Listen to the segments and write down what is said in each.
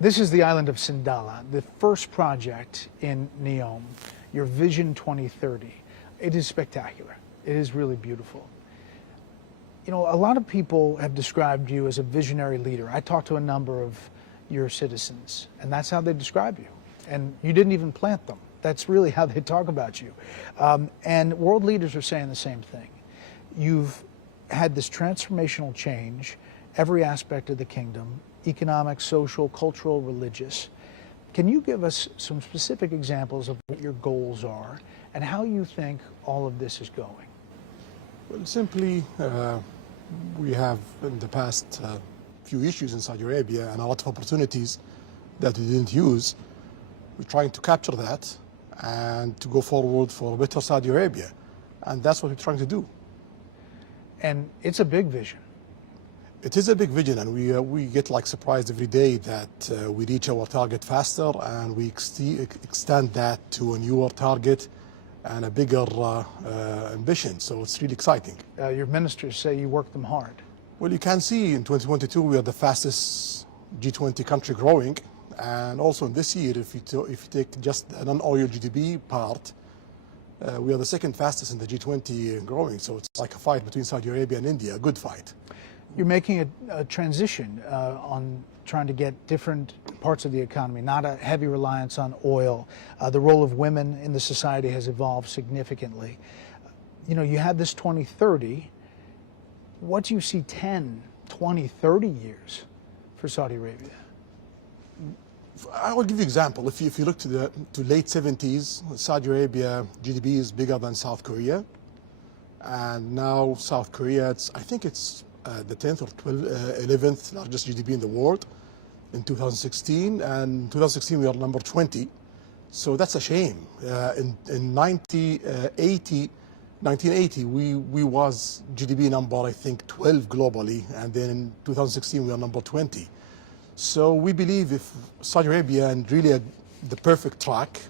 This is the island of Sindala, the first project in Neom, your Vision 2030. It is spectacular. It is really beautiful. You know, a lot of people have described you as a visionary leader. I talked to a number of your citizens, and that's how they describe you. And you didn't even plant them. That's really how they talk about you. And world leaders are saying the same thing. You've had this transformational change, every aspect of the kingdom, economic, social, cultural, religious. Can you give us some specific examples of what your goals are and how you think all of this is going? Well, simply, we have in the past few issues in Saudi Arabia and a lot of opportunities that we didn't use. We're trying to capture that and to go forward for a better Saudi Arabia. And that's what we're trying to do. And it's a big vision. It is a big vision, and we get like surprised every day that we reach our target faster, and we extend that to a newer target and a bigger ambition. So it's really exciting. Your ministers say you work them hard. Well, you can see in 2022 we are the fastest G20 country growing, and also in this year, if you take just the non-oil GDP part, we are the second fastest in the G20 growing. So it's like a fight between Saudi Arabia and India, a good fight. You're making a transition on trying to get different parts of the economy, not a heavy reliance on oil. The role of women in the society has evolved significantly. You know, you had this 2030. What do you see 10, 20, 30 years for Saudi Arabia? I will give you an example. If you look to late 70s, Saudi Arabia GDP is bigger than South Korea. And now South Korea, I think it's the 10th or 11th largest GDP in the world in 2016, and in 2016 we are number 20. So that's a shame. In 1980 we was GDP number, I think, 12 globally, and then in 2016 we are number 20. So we believe if Saudi Arabia and really the perfect track,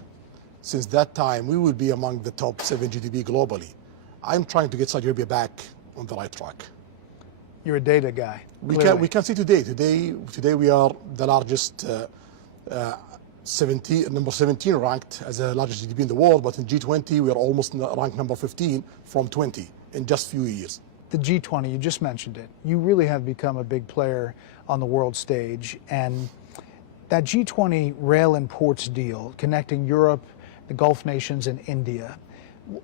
since that time we will be among the top 7 GDP globally. I'm trying to get Saudi Arabia back on the right track. You're a data guy. We can see today we are the largest, number 17 ranked as the largest GDP in the world, but in G20 we are almost ranked number 15 from 20 in just few years. The G20, you just mentioned it. You really have become a big player on the world stage, and that G20 rail and ports deal connecting Europe, the Gulf nations, and India,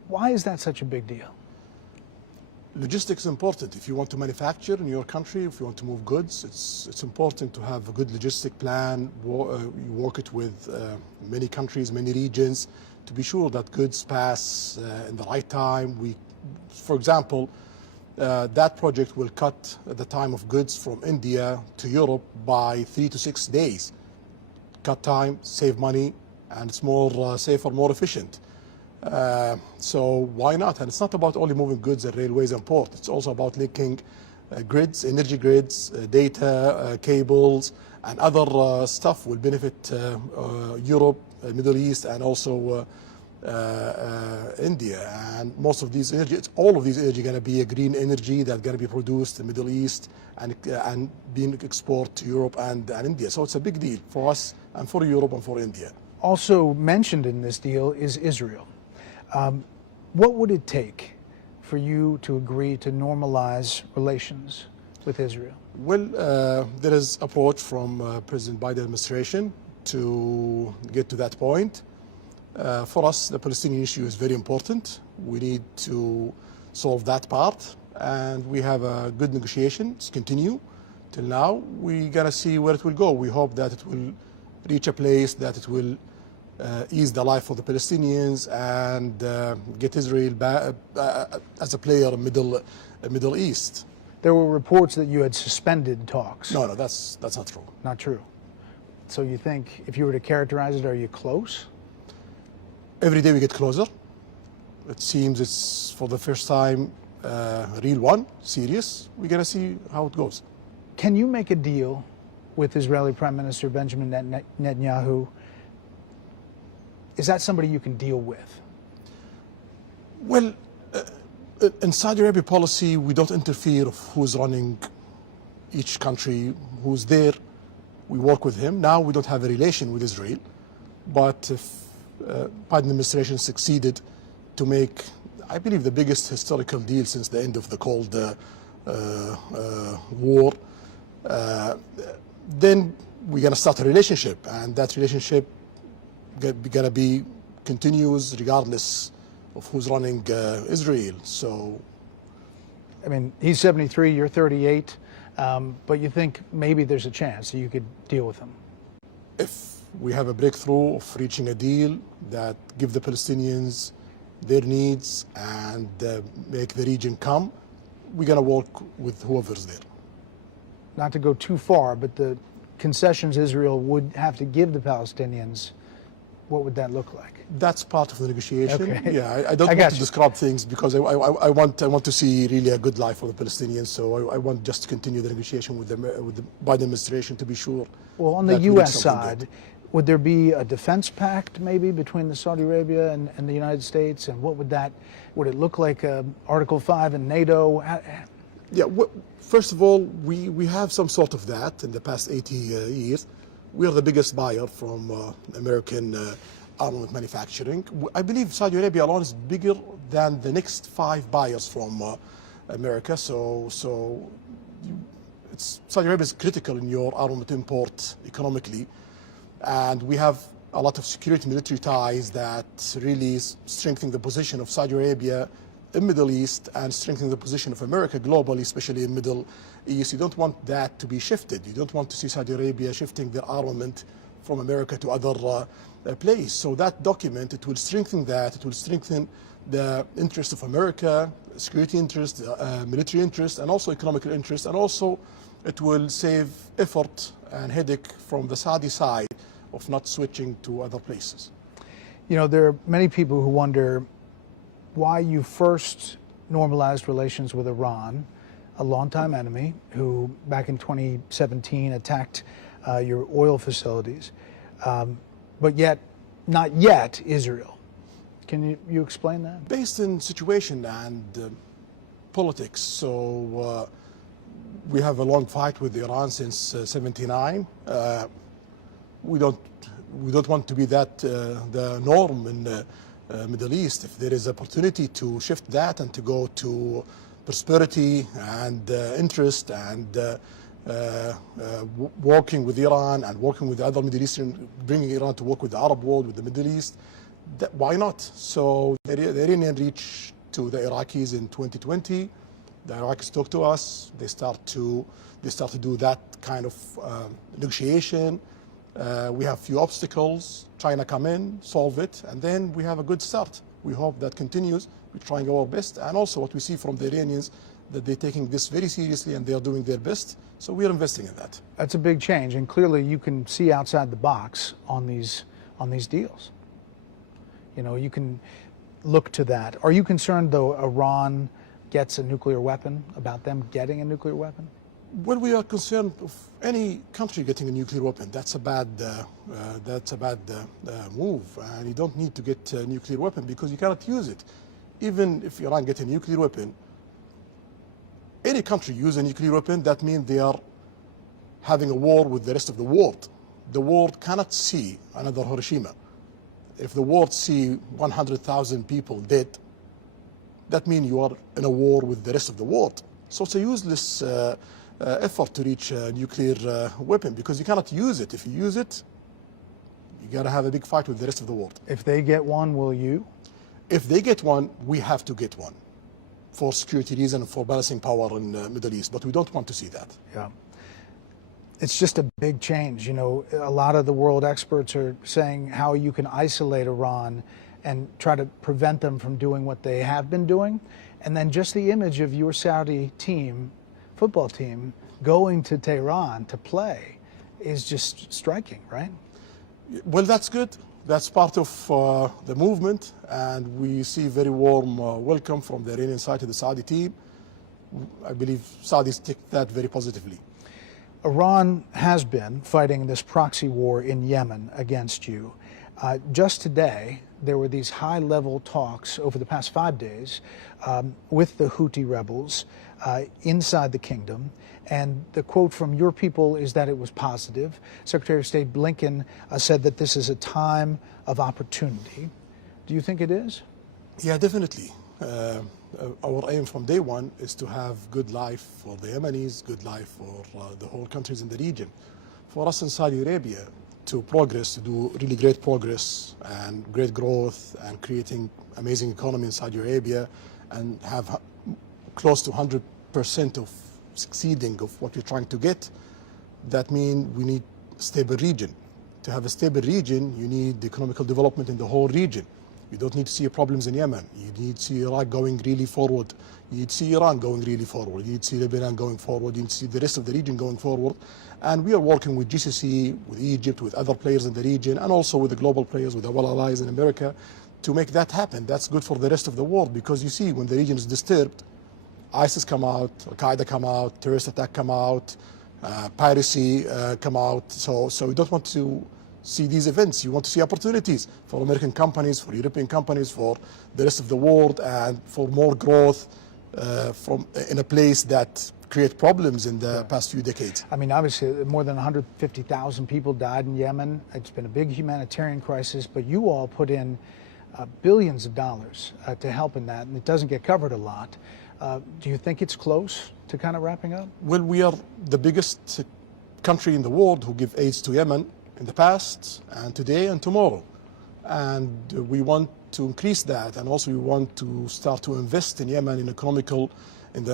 why is that such a big deal? Logistics is important. If you want to manufacture in your country, if you want to move goods, it's important to have a good logistic plan. You work it with many countries, many regions, to be sure that goods pass in the right time. For example, that project will cut the time of goods from India to Europe by 3 to 6 days. Cut time, save money, and it's more safer, more efficient. So why not? And it's not about only moving goods and railways and ports. It's also about linking grids, energy grids, data, cables, and other stuff will benefit Europe, Middle East, and also India. And most of these energy, all of these energy going to be a green energy that's going to be produced in the Middle East and being exported to Europe and India. So it's a big deal for us and for Europe and for India. Also mentioned in this deal is Israel. What would it take for you to agree to normalize relations with Israel? Well, there is approach from President Biden administration to get to that point. For us, the Palestinian issue is very important. We need to solve that part, and we have a good negotiations continue till now. We gotta see where it will go. We hope that it will reach a place that it will ease the life of the Palestinians and get Israel back, as a player in Middle East. There were reports that you had suspended talks. No, that's not true. Not true. So you think, if you were to characterize it, are you close? Every day we get closer. It seems it's for the first time real one, serious. We're gonna see how it goes. Can you make a deal with Israeli Prime Minister Benjamin Netanyahu? Is that somebody you can deal with? Well, in Saudi Arabia policy, we don't interfere of who's running each country, who's there. We work with him. Now we don't have a relation with Israel, but if Biden administration succeeded to make, I believe, the biggest historical deal since the end of the Cold War, then we're going to start a relationship, and that relationship gonna be continues regardless of who's running Israel. So, I mean, he's 73, you're 38, but you think maybe there's a chance that you could deal with him? If we have a breakthrough of reaching a deal that give the Palestinians their needs and make the region come, we're gonna work with whoever's there. Not to go too far, but the concessions Israel would have to give the Palestinians, what would that look like? That's part of the negotiation. Okay. Yeah, I don't want to describe things because I want to see really a good life for the Palestinians. So I want just to continue the negotiation with the Biden administration to be sure. Well, on the U.S. side, would there be a defense pact maybe between the Saudi Arabia and the United States? And what would it look like Article 5 in NATO? Yeah, first of all, we have some sort of that in the past 80 years. We are the biggest buyer from American armament manufacturing. I believe Saudi Arabia alone is bigger than the next 5 buyers from America. So Saudi Arabia is critical in your armament import economically. And we have a lot of security military ties that really strengthen the position of Saudi Arabia in Middle East and strengthening the position of America globally, especially in Middle East. You don't want that to be shifted. You don't want to see Saudi Arabia shifting their armament from America to other places. So that document, it will strengthen that. It will strengthen the interest of America, security interest, military interest, and also economic interest. And also it will save effort and headache from the Saudi side of not switching to other places. You know, there are many people who wonder why you first normalized relations with Iran, a longtime enemy who back in 2017 attacked your oil facilities, but yet not yet Israel. Can you explain that? Based on situation and politics. So we have a long fight with Iran since '79. We don't want to be that the norm in the Middle East. If there is opportunity to shift that and to go to prosperity and interest and working with Iran and working with other Middle Eastern, bringing Iran to work with the Arab world, with the Middle East, why not? So the Iranian reached to the Iraqis in 2020. The Iraqis talk to us. They start to do that kind of negotiation. We have few obstacles. China come in, solve it, and then we have a good start. We hope that continues. We're trying our best, and also what we see from the Iranians, that they're taking this very seriously and they're doing their best. So we're investing in that. That's a big change, and clearly you can see outside the box on these deals. You know, you can look to that. Are you concerned, though, Iran gets a nuclear weapon, about them getting a nuclear weapon? Well, we are concerned of any country getting a nuclear weapon. That's a bad move, and you don't need to get a nuclear weapon because you cannot use it. Even if Iran gets a nuclear weapon, any country use a nuclear weapon, that means they are having a war with the rest of the world. The world cannot see another Hiroshima. If the world see 100,000 people dead, that means you are in a war with the rest of the world. So it's a useless effort to reach a nuclear weapon because you cannot use it. If you use it, you got to have a big fight with the rest of the world. If they get one, will you? If they get one, we have to get one for security reasons and for balancing power in the Middle East, but we don't want to see that. Yeah. It's just a big change. You know, a lot of the world experts are saying how you can isolate Iran and try to prevent them from doing what they have been doing. And then just the image of your Saudi team, football team, going to Tehran to play is just striking, right? Well, that's good. That's part of the movement, and we see very warm welcome from the Iranian side to the Saudi team. I believe Saudis take that very positively. Iran has been fighting this proxy war in Yemen against you. Just today, there were these high-level talks over the past 5 days with the Houthi rebels. inside the kingdom. And the quote from your people is that it was positive. Secretary of State Blinken said that this is a time of opportunity. Do you think it is? Yeah, definitely. Our aim from day one is to have good life for the Yemenis, good life for the whole countries in the region. For us in Saudi Arabia to progress, to do really great progress and great growth and creating amazing economy in Saudi Arabia and have close to 100% of succeeding of what we're trying to get, that means we need a stable region. To have a stable region, you need economical development in the whole region. You don't need to see problems in Yemen. You need to see Iraq going really forward. You need to see Iran going really forward. You need to see Lebanon going forward. You need to see the rest of the region going forward. And we are working with GCC, with Egypt, with other players in the region, and also with the global players, with our allies in America, to make that happen. That's good for the rest of the world, because you see, when the region is disturbed, ISIS come out, Al-Qaeda come out, terrorist attack come out, piracy come out. So we don't want to see these events. You want to see opportunities for American companies, for European companies, for the rest of the world, and for more growth in a place that create problems in the past few decades. I mean, obviously, more than 150,000 people died in Yemen. It's been a big humanitarian crisis, but you all put in billions of dollars to help in that, and it doesn't get covered a lot. Do you think it's close to kind of wrapping up? Well, we are the biggest country in the world who give aid to Yemen in the past and today and tomorrow. And we want to increase that, and also we want to start to invest in Yemen in the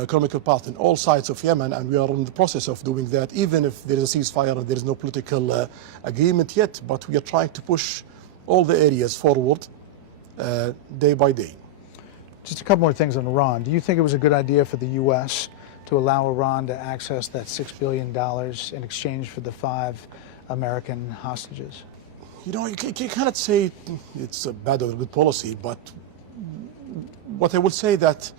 economical part in all sides of Yemen, and we are in the process of doing that, even if there is a ceasefire and there is no political agreement yet. But we are trying to push all the areas forward day by day. Just a couple more things on Iran. Do you think it was a good idea for the U.S. to allow Iran to access that $6 billion in exchange for the 5 American hostages? You know, you cannot say it's a bad or a good policy, but what I would say that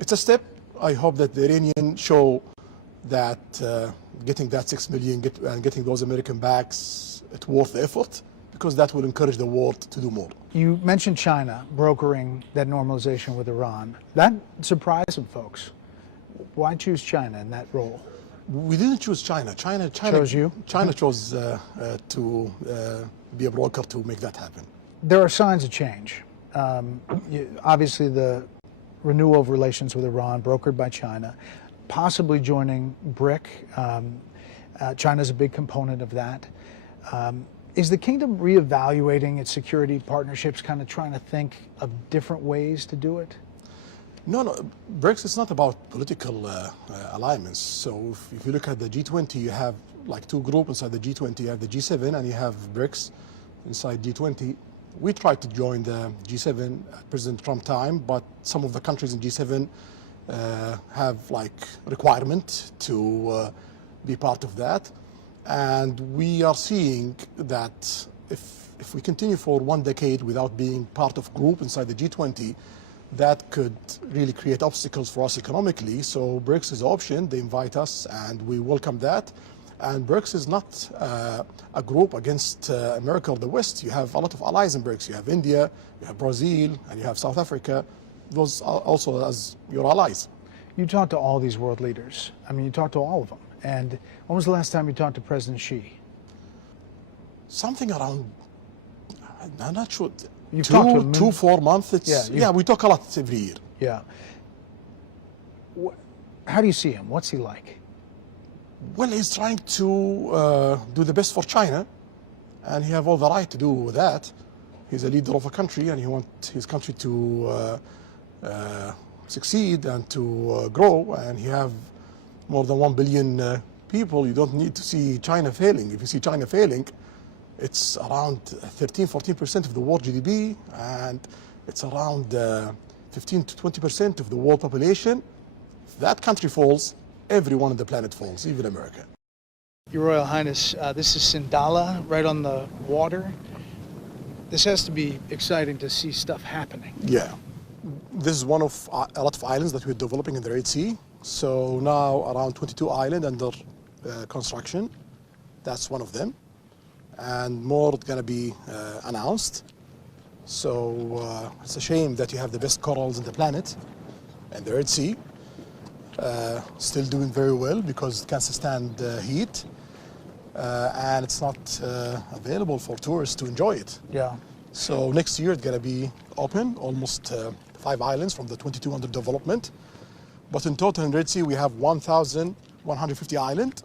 it's a step. I hope that the Iranians show that getting that 6 million and getting those American backs, it's worth the effort, because that will encourage the world to do more. You mentioned China brokering that normalization with Iran. That surprised some folks. Why choose China in that role? We didn't choose China. China chose you? China chose to be a broker to make that happen. There are signs of change. Obviously, the renewal of relations with Iran, brokered by China, possibly joining BRIC. China's a big component of that. Is the kingdom reevaluating its security partnerships, kind of trying to think of different ways to do it? No, BRICS is not about political alignments. So if you look at the G20, you have like 2 groups inside the G20. You have the G7 and you have BRICS inside G20. We tried to join the G7 at President Trump time, but some of the countries in G7 have like requirement to be part of that. And we are seeing that if we continue for 1 decade without being part of group inside the G20, that could really create obstacles for us economically. So BRICS is an option. They invite us, and we welcome that. And BRICS is not a group against America or the West. You have a lot of allies in BRICS. You have India, you have Brazil, and you have South Africa. Those are also as your allies. You talked to all these world leaders. I mean, you talked to all of them. And when was the last time you talked to President Xi? Something around, I'm not sure. You've talked to him. 2-4 months. Yeah, we talk a lot every year. Yeah. How do you see him? What's he like? Well, he's trying to do the best for China, and he have all the right to do that. He's a leader of a country, and he wants his country to succeed and to grow, and he have more than 1 billion people. You don't need to see China failing. If you see China failing, it's around 13-14% of the world GDP, and it's around 15 to 20% of the world population. If that country falls, everyone on the planet falls, even America. Your Royal Highness, this is Sindala, right on the water. This has to be exciting to see stuff happening. Yeah. This is one of a lot of islands that we're developing in the Red Sea. So now around 22 islands under construction. That's one of them. And more going to be announced. So it's a shame that you have the best corals in the planet and the Red Sea. still doing very well because it can stand heat, and it's not available for tourists to enjoy it. Yeah. So next year it's going to be open, almost 5 islands from the 22 under development. But in total in Red Sea we have 1,150 islands.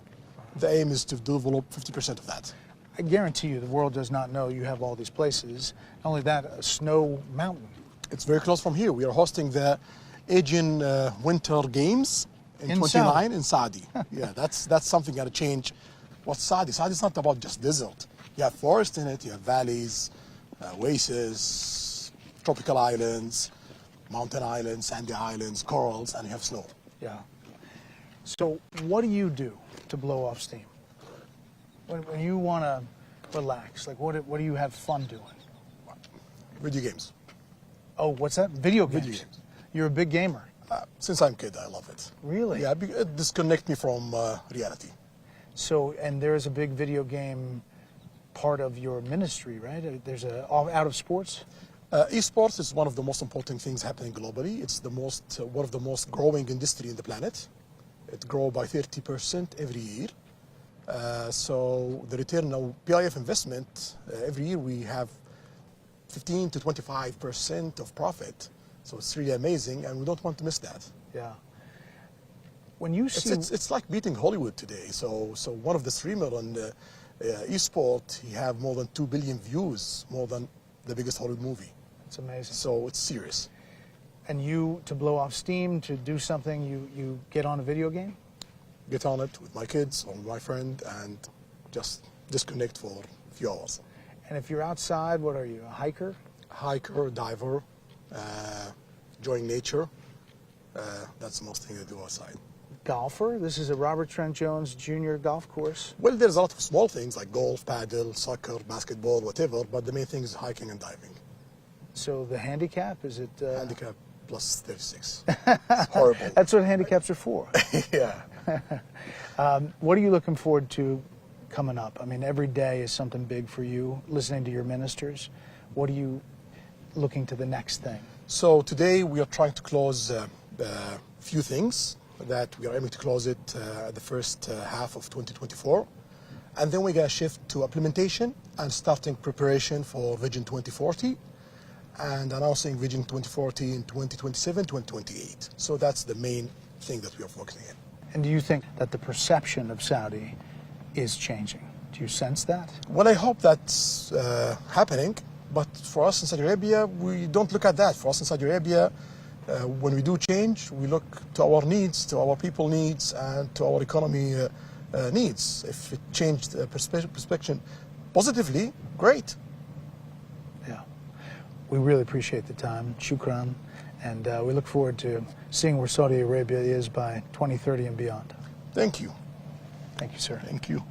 The aim is to develop 50% of that. I guarantee you the world does not know you have all these places. Not only that, a snow mountain. It's very close from here. We are hosting the Asian Winter Games in 29 Saudi. in Saudi. Yeah, that's something got to change. What's Saudi? Saudi is not about just desert. You have forest in it, you have valleys, oases, tropical islands, mountain islands, sandy islands, corals, and you have snow. Yeah. So what do you do to blow off steam? When you want to relax, like what do you have fun doing? Video games. Oh, what's that? Video games. Video games. You're a big gamer. Since I'm a kid, I love it. Really? Yeah, it disconnects me from reality. So, and there is a big video game part of your ministry, right? There's out of sports? Esports is one of the most important things happening globally. It's the one of the most growing industry in the planet. It grows by 30% every year. So the return of PIF investment, every year we have 15 to 25% of profit. So it's really amazing, and we don't want to miss that. Yeah. When you see... It's like beating Hollywood today. So one of the streamers on esport, he have more than 2 billion views, more than the biggest Hollywood movie. It's amazing. So it's serious. And you, to blow off steam, to do something, you get on a video game? Get on it with my kids or with my friend and just disconnect for a few hours. And if you're outside, what are you, a hiker? Hiker, diver, enjoying nature. That's the most thing I do outside. Golfer? This is a Robert Trent Jones Jr. golf course. Well, there's a lot of small things like golf, paddle, soccer, basketball, whatever, but the main thing is hiking and diving. So the handicap, is it... Handicap plus 36. It's horrible. That's what handicaps are for. Yeah. What are you looking forward to coming up? I mean, every day is something big for you, listening to your ministers. What are you looking to the next thing? So today we are trying to close a few things that we are aiming to close it the first half of 2024. And then we're going to shift to implementation and starting preparation for Vision 2040 and announcing Vision 2040 in 2027, 2028. So that's the main thing that we are focusing on. And do you think that the perception of Saudi is changing? Do you sense that? Well, I hope that's happening, but for us in Saudi Arabia, we don't look at that. For us in Saudi Arabia, when we do change, we look to our needs, to our people needs, and to our economy needs. If it changed perspective positively, great. Yeah. We really appreciate the time. Shukran. And we look forward to seeing where Saudi Arabia is by 2030 and beyond. Thank you. Thank you, sir. Thank you.